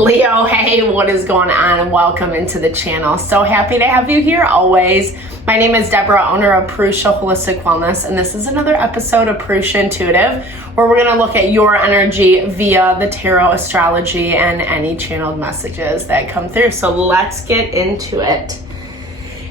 Leo, hey, what is going on? Welcome into the channel. So happy to have you here always. My name is Deborah, owner of Purusha Holistic Wellness, and this is another episode of Purusha Intuitive, where we're going to look at your energy via the tarot, astrology, and any channeled messages that come through. So let's get into it.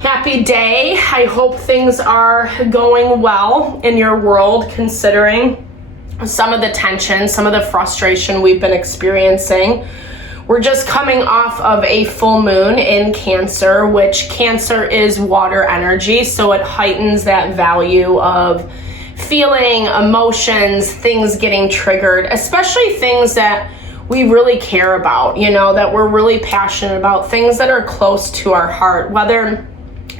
Happy day. I hope things are going well in your world, considering some of the tension, some of the frustration we've been experiencing. We're just coming off of a full moon in Cancer, which Cancer is water energy, so it heightens that value of feeling, emotions, things getting triggered, especially things that we really care about, that we're really passionate about, things that are close to our heart, whether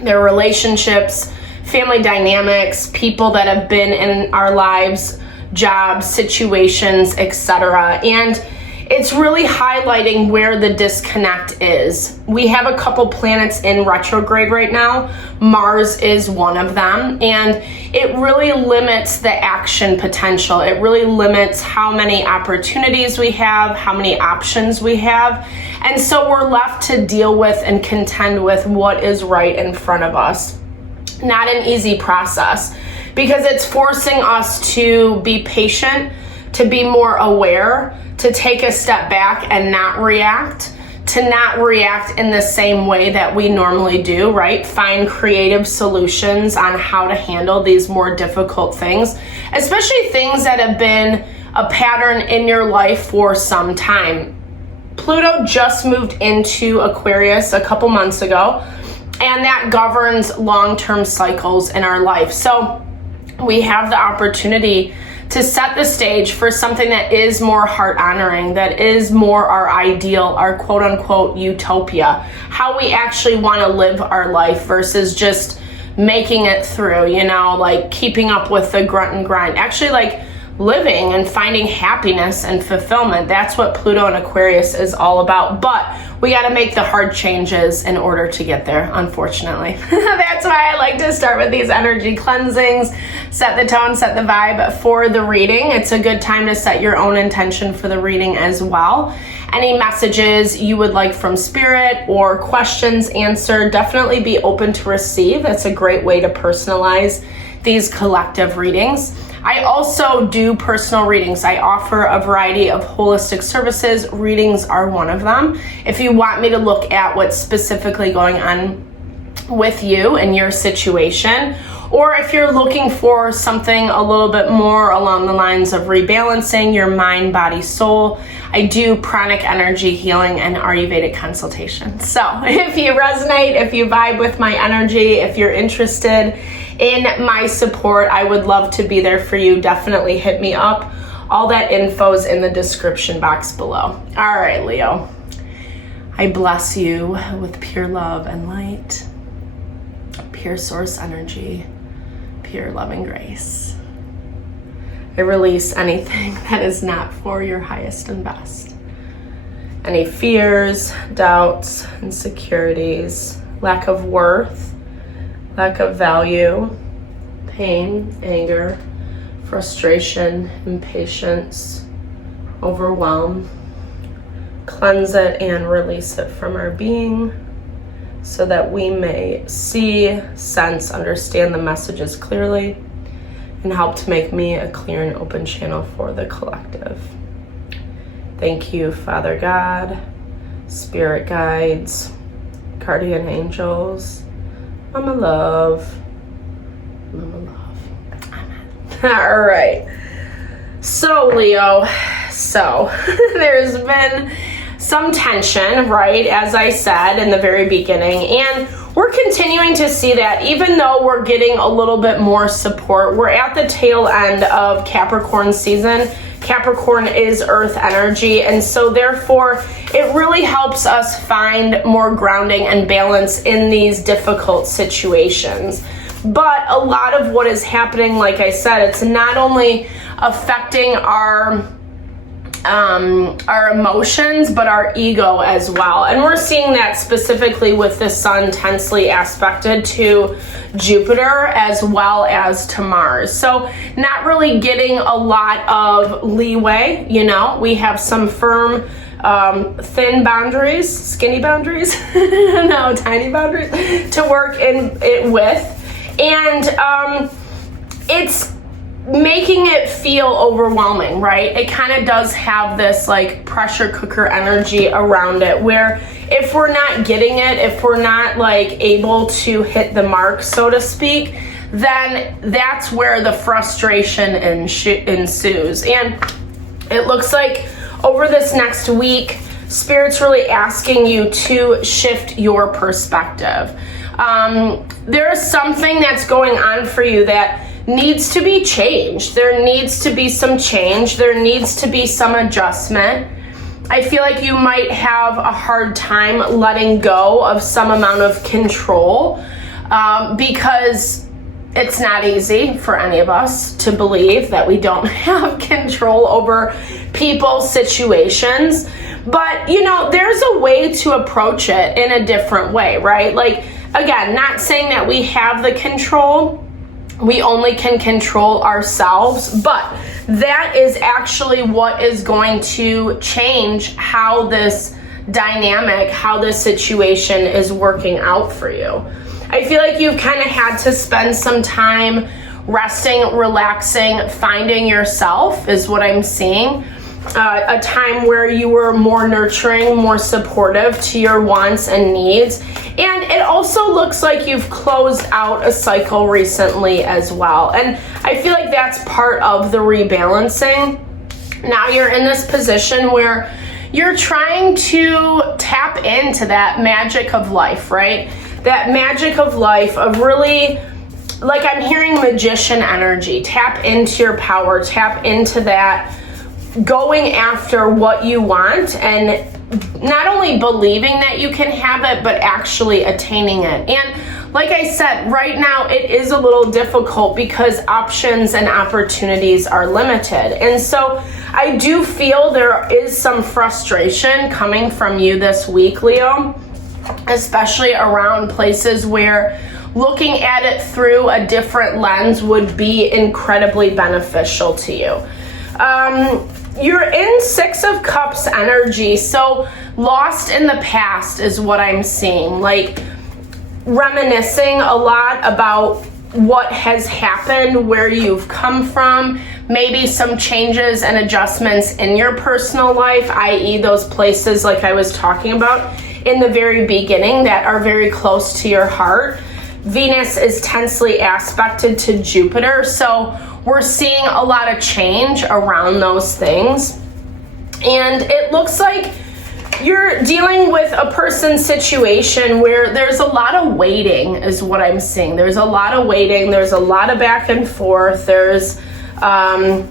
they're relationships, family dynamics, people that have been in our lives, jobs, situations, etc. And it's really highlighting where the disconnect is. We have a couple planets in retrograde right now. Mars is one of them, and it really limits the action potential. It really limits how many opportunities we have, how many options we have. And so we're left to deal with and contend with what is right in front of us. Not an easy process, because it's forcing us to be patient, to be more aware, to take a step back and not react, to not react in the same way that we normally do, right? Find creative solutions on how to handle these more difficult things, especially things that have been a pattern in your life for some time. Pluto just moved into Aquarius a couple months ago, and that governs long-term cycles in our life. So we have the opportunity to set the stage for something that is more heart-honoring, that is more our ideal, our quote-unquote utopia, how we actually want to live our life versus just making it through, like keeping up with the grunt and grind. Actually, like living and finding happiness and fulfillment. That's what Pluto and Aquarius is all about. But we got to make the hard changes in order to get there, unfortunately. That's why I like to start with these energy cleansings, set the tone, set the vibe for the reading. It's a good time to set your own intention for the reading as well. Any messages you would like from spirit or questions answered, definitely be open to receive. That's a great way to personalize these collective readings. I also do personal readings. I offer a variety of holistic services. Readings are one of them. If you want me to look at what's specifically going on with you and your situation, or if you're looking for something a little bit more along the lines of rebalancing your mind, body, soul, I do pranic energy healing and Ayurvedic consultations. So if you resonate, if you vibe with my energy, if you're interested in my support, I would love to be there for you. Definitely hit me up. All that info is in the description box below. All right, Leo. I bless you with pure love and light, pure source energy, pure love and grace. I release anything that is not for your highest and best. Any fears, doubts, insecurities, lack of worth, lack of value, pain, anger, frustration, impatience, overwhelm. Cleanse it and release it from our being so that we may see, sense, understand the messages clearly and help to make me a clear and open channel for the collective. Thank you, Father God, Spirit Guides, Guardian Angels, Mama Love. Amen. All right. So, Leo, there's been some tension, right, as I said in the very beginning, and we're continuing to see that even though we're getting a little bit more support. We're at the tail end of Capricorn season. Capricorn is earth energy, and so therefore it really helps us find more grounding and balance in these difficult situations. But a lot of what is happening, like I said, it's not only affecting our emotions, but our ego as well. And we're seeing that specifically with the sun tensely aspected to Jupiter as well as to Mars. So not really getting a lot of leeway, we have some firm thin boundaries, skinny boundaries, no, tiny boundaries to work in it with. And it's making it feel overwhelming, right? It kind of does have this like pressure cooker energy around it, where if we're not getting it, if we're not like able to hit the mark, so to speak, then that's where the frustration ensues. And it looks like over this next week, Spirit's really asking you to shift your perspective. There is something that's going on for you that needs to be changed. There needs to be some change. There needs to be some adjustment. I feel like you might have a hard time letting go of some amount of control because it's not easy for any of us to believe that we don't have control over people's situations. But, you know, there's a way to approach it in a different way, right? Like, again, not saying that we have the control. We only can control ourselves, but that is actually what is going to change how this dynamic, how this situation is working out for you. I feel like you've kind of had to spend some time resting, relaxing, finding yourself is what I'm seeing. A time where you were more nurturing, more supportive to your wants and needs. And it also looks like you've closed out a cycle recently as well. And I feel like that's part of the rebalancing. Now you're in this position where you're trying to tap into that magic of life, right? That magic of life of really, like I'm hearing magician energy. Tap into your power, tap into that going after what you want and not only believing that you can have it, but actually attaining it. And like I said, right now it is a little difficult because options and opportunities are limited. And so I do feel there is some frustration coming from you this week, Leo, especially around places where looking at it through a different lens would be incredibly beneficial to you. You're in Six of Cups energy, so lost in the past is what I'm seeing. Like reminiscing a lot about what has happened, where you've come from, maybe some changes and adjustments in your personal life, i.e. those places like I was talking about in the very beginning that are very close to your heart. Venus is tensely aspected to Jupiter, so we're seeing a lot of change around those things. And it looks like you're dealing with a person's situation where there's a lot of waiting is what I'm seeing. There's a lot of waiting. There's a lot of back and forth. There's a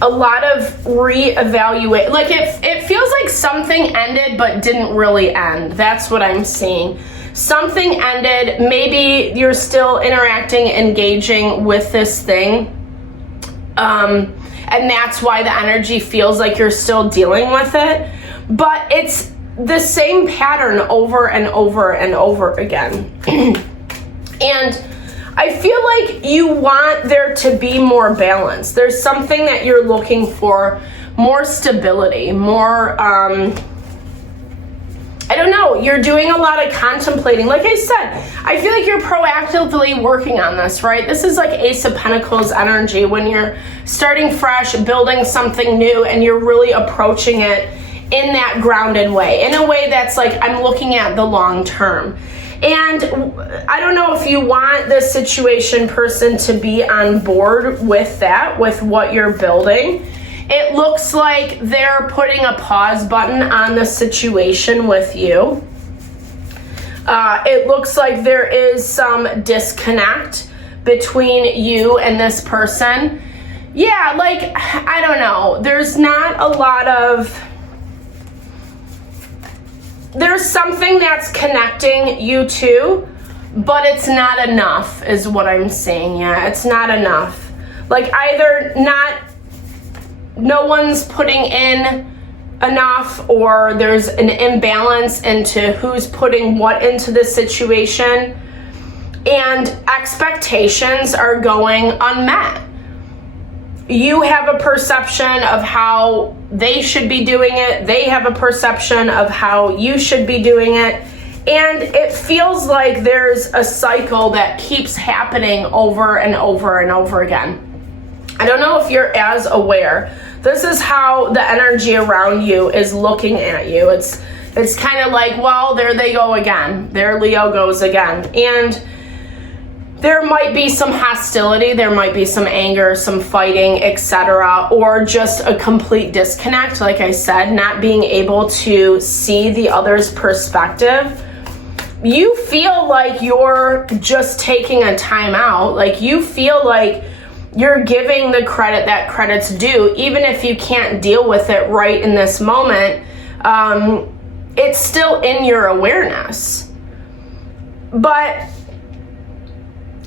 lot of reevaluate. Like it feels like something ended but didn't really end. That's what I'm seeing. Something ended. Maybe you're still interacting, engaging with this thing. And that's why the energy feels like you're still dealing with it. But it's the same pattern over and over and over again. And I feel like you want there to be more balance. There's something that you're looking for, more stability, more, I don't know, you're doing a lot of contemplating. Like I said, I feel like you're proactively working on this, right? This is like Ace of Pentacles energy when you're starting fresh, building something new, and you're really approaching it in that grounded way, in a way that's like, I'm looking at the long term. And I don't know if you want this situation person to be on board with that, with what you're building. It looks like they're putting a pause button on the situation with you. It looks like there is some disconnect between you and this person. Yeah, like, I don't know. There's not a lot of... There's something that's connecting you two, but it's not enough is what I'm saying. Yeah, it's not enough. Like either no one's putting in enough, or there's an imbalance into who's putting what into the situation, and expectations are going unmet. You have a perception of how they should be doing it. They have a perception of how you should be doing it. And it feels like there's a cycle that keeps happening over and over and over again. I don't know if you're as aware. This is how the energy around you is looking at you. It's kind of like, well, there they go again. There Leo goes again. And there might be some hostility, there might be some anger, some fighting, etc., or just a complete disconnect, like I said, not being able to see the other's perspective. You feel like you're just taking a time out, like you feel like you're giving the credit that credit's due, even if you can't deal with it right in this moment. It's still in your awareness. But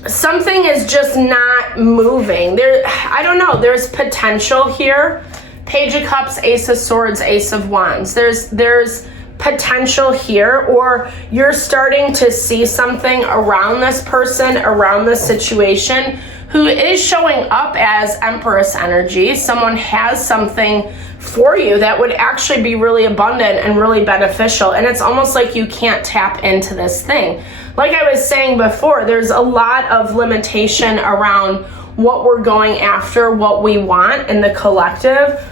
something is just not moving. I don't know, there's potential here. Page of Cups, Ace of Swords, Ace of Wands. There's potential here, or you're starting to see something around this person, around this situation, who is showing up as Empress energy. Someone has something for you that would actually be really abundant and really beneficial, and it's almost like you can't tap into this thing. Like I was saying before, there's a lot of limitation around what we're going after, what we want in the collective.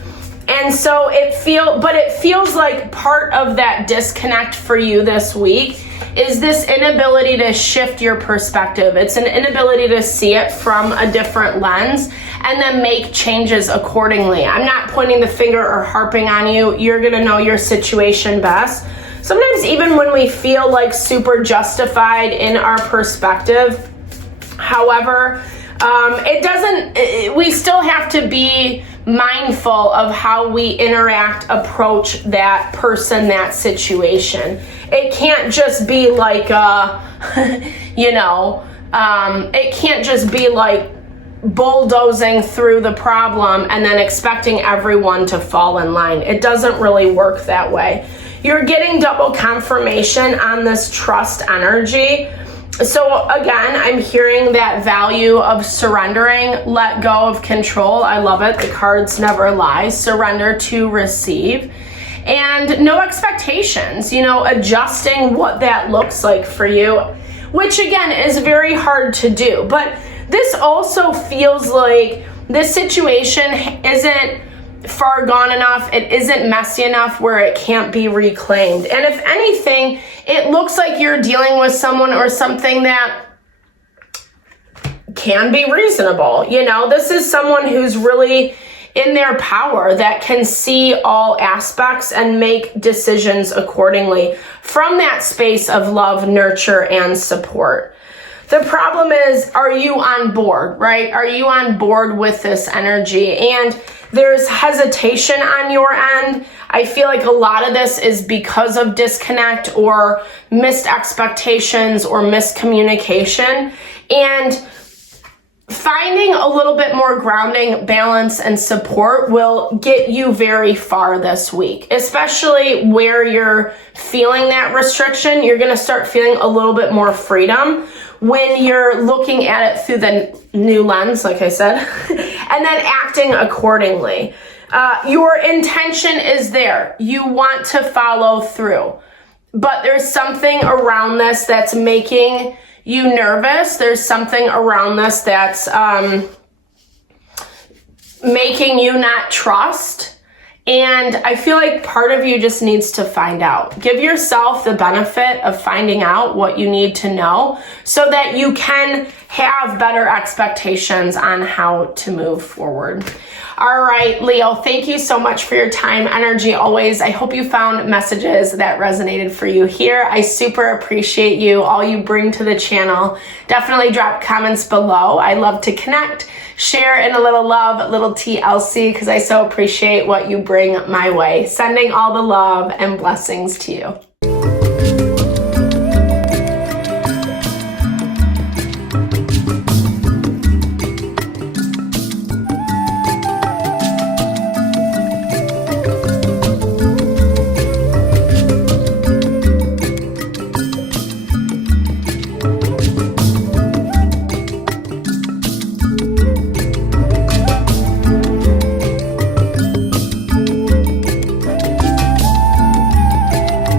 And so it feels like part of that disconnect for you this week is this inability to shift your perspective. It's an inability to see it from a different lens and then make changes accordingly. I'm not pointing the finger or harping on you. You're gonna know your situation best. Sometimes even when we feel like super justified in our perspective, however, we still have to be mindful of how we interact, approach that person, that situation. It can't just be like, it can't just be like bulldozing through the problem and then expecting everyone to fall in line. It doesn't really work that way. You're getting double confirmation on this trust energy. So again, I'm hearing that value of surrendering, let go of control. I love it. The cards never lie. Surrender to receive. And no expectations, adjusting what that looks like for you, which again is very hard to do. But this also feels like this situation isn't far gone enough. It isn't messy enough where it can't be reclaimed. And if anything, it looks like you're dealing with someone or something that can be reasonable. This is someone who's really in their power, that can see all aspects and make decisions accordingly from that space of love, nurture, and support. The problem is, are you on board, right? Are you on board with this energy? And there's hesitation on your end. I feel like a lot of this is because of disconnect or missed expectations or miscommunication. And finding a little bit more grounding, balance, and support will get you very far this week, especially where you're feeling that restriction. You're going to start feeling a little bit more freedom when you're looking at it through the new lens, like I said, and then acting accordingly. Your intention is there. You want to follow through, but there's something around this that's making you nervous. There's something around this that's making you not trust. And I feel like part of you just needs to find out. Give yourself the benefit of finding out what you need to know so that you can have better expectations on how to move forward. All right, Leo, thank you so much for your time, energy, always. I hope you found messages that resonated for you here. I super appreciate you, all you bring to the channel. Definitely drop comments below. I love to connect, share in a little love, little TLC, because I so appreciate what you bring my way. Sending all the love and blessings to you.